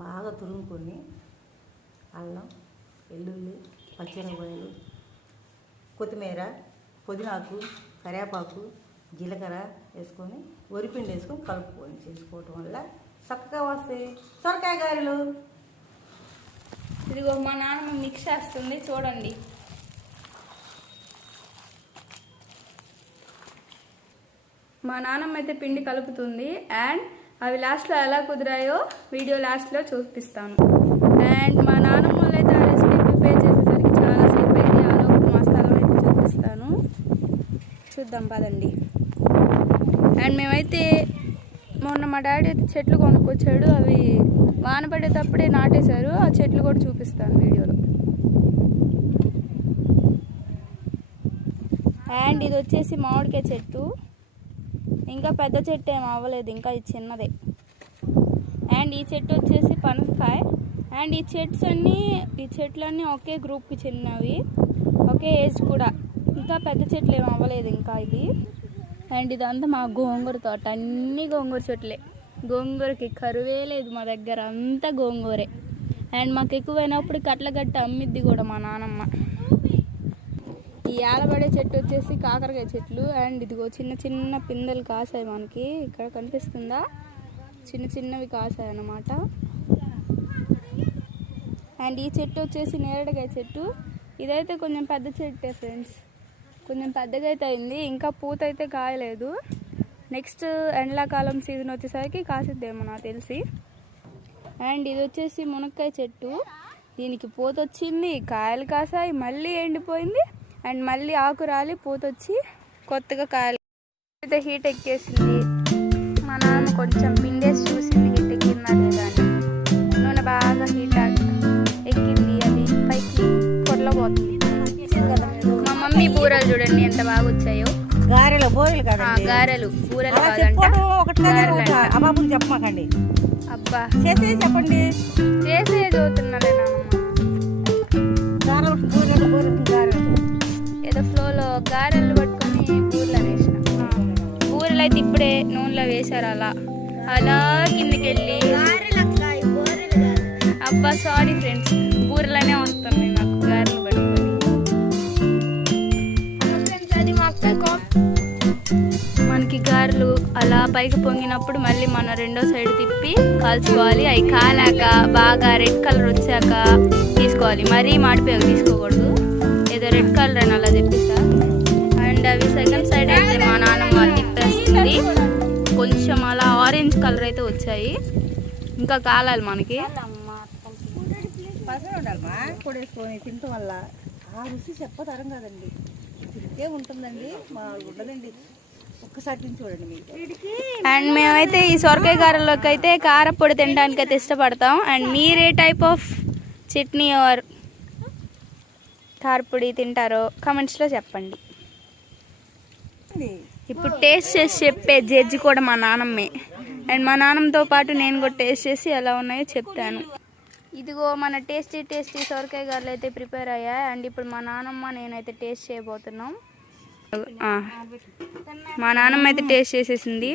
బాగా తురుముకొని అల్లం, వెల్లుల్లి, పచ్చిమిరపకాయలు, కొత్తిమీర, పుదీనాకు, కరివేపాకు, జీలకర్ర వేసుకొని వరిపిండి వేసుకొని కలుపుకొని చేసుకోవటం వల్ల చక్కగా వస్తాయి సొరకాయ గారెలు. ఇదిగో మా నాన్నమ్మ మిక్స్ చేస్తుంది చూడండి. మా నాన్నమ్మ అయితే పిండి కలుపుతుంది అండ్ అవి లాస్ట్లో ఎలా కుదిరాయో వీడియో లాస్ట్లో చూపిస్తాను. అండ్ మా నాన్నమ్మ వాళ్ళు అయితే ఆ రెసిపీ ప్రిపేర్ చేసేసరికి చాలాసేపు అయింది. ఆలోపు మా స్థలం అయితే చూపిస్తాను, చూద్దాం పదండి. అండ్ మేమైతే మొన్న మా డాడీ అయితే చెట్లు కొనుక్కొచ్చాడు, అవి వాన పడేటప్పుడే నాటేశారు. ఆ చెట్లు కూడా చూపిస్తాను వీడియోలో. అండ్ ఇది వచ్చేసి మామిడికాయ చెట్టు, ఇంకా పెద్ద చెట్టు ఏం అవ్వలేదు, ఇంకా ఇది చిన్నదే. అండ్ ఈ చెట్టు వచ్చేసి పనసకాయ. అండ్ ఈ చెట్లన్నీ ఒకే గ్రూప్కి చెందినవి, ఒకే ఏజ్ కూడా, ఇంకా పెద్ద చెట్లు ఏం అవ్వలేదు ఇంకా ఇది. అండ్ ఇదంతా మా గోంగూర తోట, అన్నీ గోంగూర చెట్లే. గోంగూరకి కరువే లేదు మా దగ్గర, అంతా గోంగూరే. అండ్ మాకు ఎక్కువైనప్పుడు కట్లగట్ట అమ్మిద్ది కూడా మా నానమ్మ. ఈ ఆలబడే చెట్టు వచ్చేసి కాకరకాయ చెట్లు. అండ్ ఇదిగో చిన్న చిన్న పిందెలు కాసాయి మనకి, ఇక్కడ కనిపిస్తుందా, చిన్న చిన్నవి కాసాయి అన్నమాట. అండ్ ఈ చెట్టు వచ్చేసి నేరేడుకాయ చెట్టు. ఇదైతే కొంచెం పెద్ద చెట్టే ఫ్రెండ్స్, కొంచెం పెద్దగా అయితే అయింది, ఇంకా పూత అయితే కాయలేదు. నెక్స్ట్ ఎండాకాలం సీజన్ వచ్చేసరికి కాసిద్దేమో నాకు తెలిసి. అండ్ ఇది వచ్చేసి మునక్కాయ చెట్టు, దీనికి పూత వచ్చింది, కాయలు కాసాయి, మళ్ళీ ఎండిపోయింది. అండ్ మళ్ళీ ఆకు రాలి పూతొచ్చి కొత్తగా కాయలు అయితే హీట్ ఎక్కేసింది. మా నాన్న కొంచెం పిండేసి చూసింది హీట్ ఎక్కిందా లేదా అని. నూనె బాగా హీట్ ఎక్కింది, అది పైకి పొరలపోతుంది. మా మమ్మీ బూరెలు చూడండి ఎంత బాగా వచ్చాయో. గారెలు బూరెలు కాదు, గారెలు బూరెలు కాదంట. చెప్పమాకండి, అబ్బా చేసేది చెప్పండి. చేసేది చదువుతున్నాలే ఏదో ఫ్లోలో గారెలు పట్టుకొని బూరెలు వేసిన. బూరెలు అయితే ఇప్పుడే నూనెలో వేశారు, అలా అలా కిందకి వెళ్ళి. అబ్బా సారీ ఫ్రెండ్స్, బూరెలనే వస్తుంది నాకు గారెలు పట్టుకొని. మనకి గారెలు అలా పైకి పొంగినప్పుడు మళ్ళీ మనం రెండో సైడ్ తిప్పి కాల్చుకోవాలి. అవి కాలాక బాగా రెడ్ కలర్ వచ్చాక తీసుకోవాలి, మరీ మాడిపోయాక తీసుకోకూడదు. ఏదో రెడ్ కలర్ అని అలా తెప్పిస్తా. అండ్ అవి సెకండ్ సైడ్ అయితే మా నాన్నమ్మ తిప్పేస్తుంది, కొంచెం అలా ఆరెంజ్ కలర్ అయితే వచ్చాయి, ఇంకా కాలాలి మనకి. పొడేసుకొని తినటం వల్ల ఆ రుచి చెప్పతరం కాదండి, తింటే ఉంటుందండి, మా ఉండదండి. ఒక్కసారి తిని చూడండి మీరు. అండ్ మేమైతే ఈ సొరకాయ గారెల్లోకి అయితే కారపొడి తినడానికి అయితే ఇష్టపడతాం. అండ్ మీరే టైప్ ఆఫ్ చట్నీ ఆర్ కారపొడి తింటారో కమెంట్స్లో చెప్పండి. ఇప్పుడు టేస్ట్ చేసి చెప్పే జడ్జి కూడా మా నాన్నమ్మే. అండ్ మా నాన్నమ్మతో పాటు నేను కూడా టేస్ట్ చేసి ఎలా ఉన్నాయో చెప్తాను. ఇదిగో మన టేస్టీ టేస్టీ సొరకాయ గారెలు అయితే ప్రిపేర్ అయ్యాయి. అండ్ ఇప్పుడు మా నాన్నమ్మ నేనైతే టేస్ట్ చేయబోతున్నాం. మా నాన్నమ్మ అయితే టేస్ట్ చేసేసింది,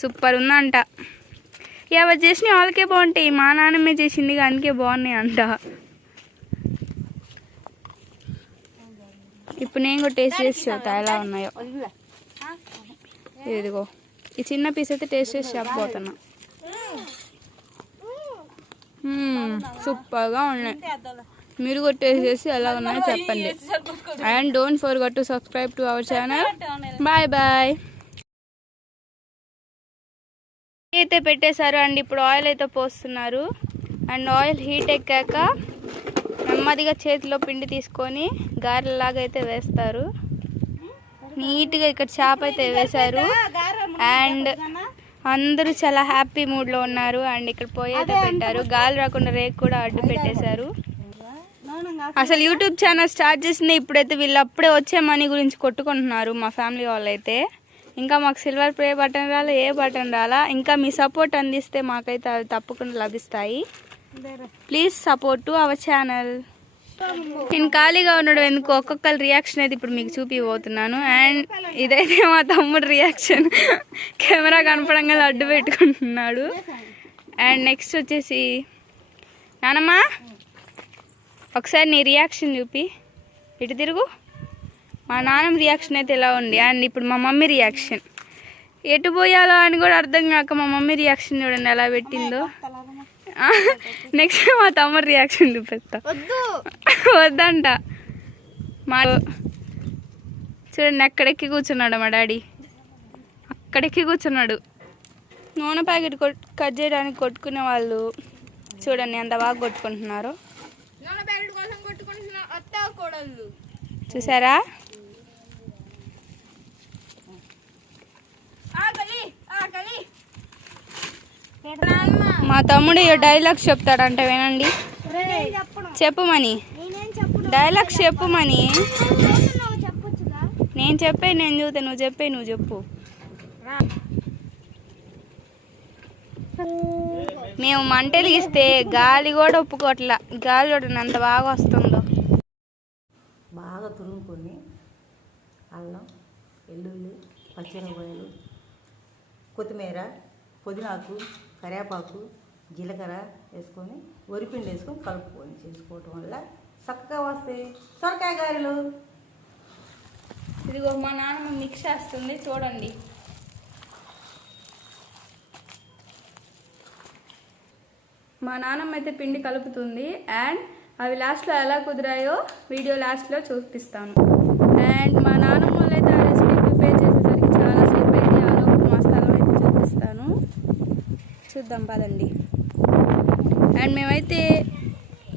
సూపర్ ఉందంట. ఎవరు చేసిన వాళ్ళకే బాగుంటాయి, మా నాన్నమ్మే చేసింది అందుకే బాగున్నాయి అంట. ఇప్పుడు నేను కూడా టేస్ట్ చేసి చెప్తా ఎలా ఉన్నాయో. ఇదిగో ఈ చిన్న పీస్ అయితే టేస్ట్ చేసి చెప్పబోతున్నా. సూపర్గా ఉన్నాయి, మీరు కూడా టేస్ట్ చేసి ఎలా ఉన్నాయో చెప్పండి. And don't forget to subscribe to our channel. Bye bye. అయితే పెట్టేశారు అండ్ ఇప్పుడు ఆయిల్ అయితే పోస్తున్నారు. అండ్ ఆయిల్ హీట్ ఎక్కాక నెమ్మదిగా చేతిలో పిండి తీసుకొని గారెలాగా అయితే వేస్తారు. నీట్గా ఇక్కడ చేప అయితే వేశారు. అండ్ అందరూ చాలా హ్యాపీ మూడ్లో ఉన్నారు. అండ్ ఇక్కడ పొయ్యి అయితే పెట్టారు, గాలి రాకుండా రేకు కూడా అడ్డు పెట్టేశారు. అసలు యూట్యూబ్ ఛానల్ స్టార్ట్ చేసింది ఇప్పుడైతే వీళ్ళు అప్పుడే వచ్చే మనీ గురించి కొట్టుకుంటున్నారు మా ఫ్యామిలీ వాళ్ళు అయితే. ఇంకా మాకు సిల్వర్ ప్లే బటన్ రాలా, ఏ బటన్ రాలా. ఇంకా మీ సపోర్ట్ అందిస్తే మాకైతే అవి తప్పకుండా లభిస్తాయి. Please support to our channel. నేను ఖాళీగా ఉండడం ఎందుకు, ఒక్కొక్కరి రియాక్షన్ అయితే ఇప్పుడు మీకు చూపిపోతున్నాను. అండ్ ఇదైతే మా తమ్ముడు రియాక్షన్, కెమెరా కనపడంగా అడ్డు పెట్టుకుంటున్నాడు. అండ్ నెక్స్ట్ వచ్చేసి నానమ్మ ఒకసారి నీ రియాక్షన్ చూపి, ఇటు తిరుగు. మా నాన్నమ్మ రియాక్షన్ అయితే ఎలా ఉంది, అండ్ ఇప్పుడు మా మమ్మీ రియాక్షన్. ఎటు పోయాలో అని కూడా అర్థం కాక మా మమ్మీ రియాక్షన్ చూడండి ఎలా పెట్టిందో. నెక్స్ట్ మా తమ్ముడు రియాక్షన్ చూపిస్తా. వద్దంట. మా చూడండి అక్కడెక్కి కూర్చున్నాడు మా డాడీ, అక్కడెక్కి కూర్చున్నాడు. నూనె ప్యాకెట్ కట్ చేయడానికి కొట్టుకునే వాళ్ళు చూడండి ఎంత బాగా కొట్టుకుంటున్నారు. నూనె ప్యాకెట్ కోసం కొట్టుకుంటున్నారు అత్త కోడళ్ళు, చూసారా? మా తమ్ముడు డైలాగ్స్ చెప్తాడంట, వినండి. చెప్పుమని డైలాగ్స్ చెప్పుమని. నేను చెప్పే నేను చూస్తే నువ్వు చెప్పే నువ్వు చెప్పు. మేము మంటలు ఇస్తే గాలి కూడా ఒప్పుకోట్లా. గాలి చూడండి ఎంత బాగా వస్తుందో. బాగా తురుముకొని అల్లం, వెల్లుల్లి, పచ్చిమిరపకాయలు, కొత్తిమీర, పుదీనాకు, కరివేపాకు, జీలకర్ర వేసుకొని వరిపిండి వేసుకొని కలుపుకొని చేసుకోవటం వల్ల చక్కగా వస్తాయి సొరకాయ గారెలు. ఇదిగో మా నాన్నమ్మ మిక్స్ చేస్తుంది చూడండి. మా నాన్నమ్మ అయితే పిండి కలుపుతుంది. అండ్ అవి లాస్ట్లో ఎలా కుదిరాయో వీడియో లాస్ట్లో చూపిస్తాను. అండ్ మా నాన్నమ్మ వాళ్ళు అయితే ఆ రెసిపీ ప్రిపేర్ చేసేసరికి చాలాసేపు అయింది. ఆలోపు మా స్థలం అయితే చూపిస్తాను, చూద్దాం పదండి. అండ్ మేమైతే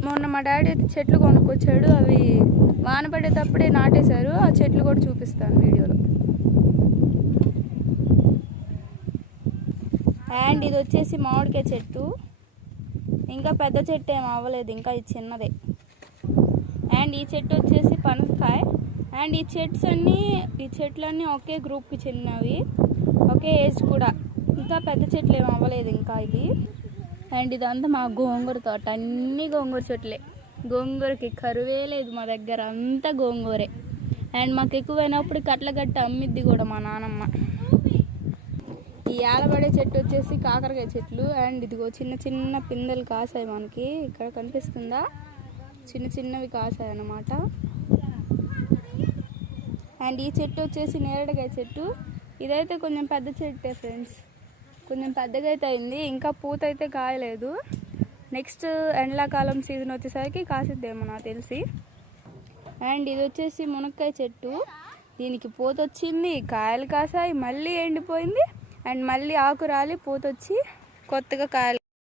మొన్న మా డాడీ అయితే చెట్లు కొనుక్కొచ్చాడు, అవి వాన పడేటప్పుడే నాటేశారు. ఆ చెట్లు కూడా చూపిస్తాను వీడియోలో. అండ్ ఇది వచ్చేసి మామిడికాయ చెట్టు, ఇంకా పెద్ద చెట్టు ఏం అవ్వలేదు, ఇంకా ఇది చిన్నదే. అండ్ ఈ చెట్టు వచ్చేసి పనసకాయ. అండ్ ఈ చెట్లన్నీ ఒకే గ్రూప్కి చెందినవి, ఒకే ఏజ్ కూడా. ఇంకా పెద్ద చెట్లు ఏం అవ్వలేదు ఇంకా ఇది. అండ్ ఇదంతా మా గోంగూర తోట, అన్నీ గోంగూర చెట్లే. గోంగూరకి కరువే లేదు మా దగ్గర, అంతా గోంగూరే. అండ్ మాకు ఎక్కువైనప్పుడు కట్లగట్ట అమ్మిద్ది కూడా మా నానమ్మ. ఈ ఆలబడే చెట్టు వచ్చేసి కాకరకాయ చెట్లు. అండ్ ఇదిగో చిన్న చిన్న పిందెలు కాసాయి మనకి, ఇక్కడ కనిపిస్తుందా? చిన్న చిన్నవి కాసాయి అన్నమాట. అండ్ ఈ చెట్టు వచ్చేసి నేరేడుకాయ చెట్టు. ఇదైతే కొంచెం పెద్ద చెట్టే ఫ్రెండ్స్, కొంచెం పెద్దగా అయితే అయింది, ఇంకా పూత అయితే కాయలేదు. నెక్స్ట్ ఎండాకాలం సీజన్ వచ్చేసరికి కాసిద్దేమో నాకు తెలిసి. అండ్ ఇది వచ్చేసి మునక్కాయ చెట్టు, దీనికి పూత వచ్చింది, కాయలు కాసాయి, మళ్ళీ ఎండిపోయింది. అండ్ మళ్ళీ ఆకు రాలి పూత వచ్చి కొత్తగా కాయలు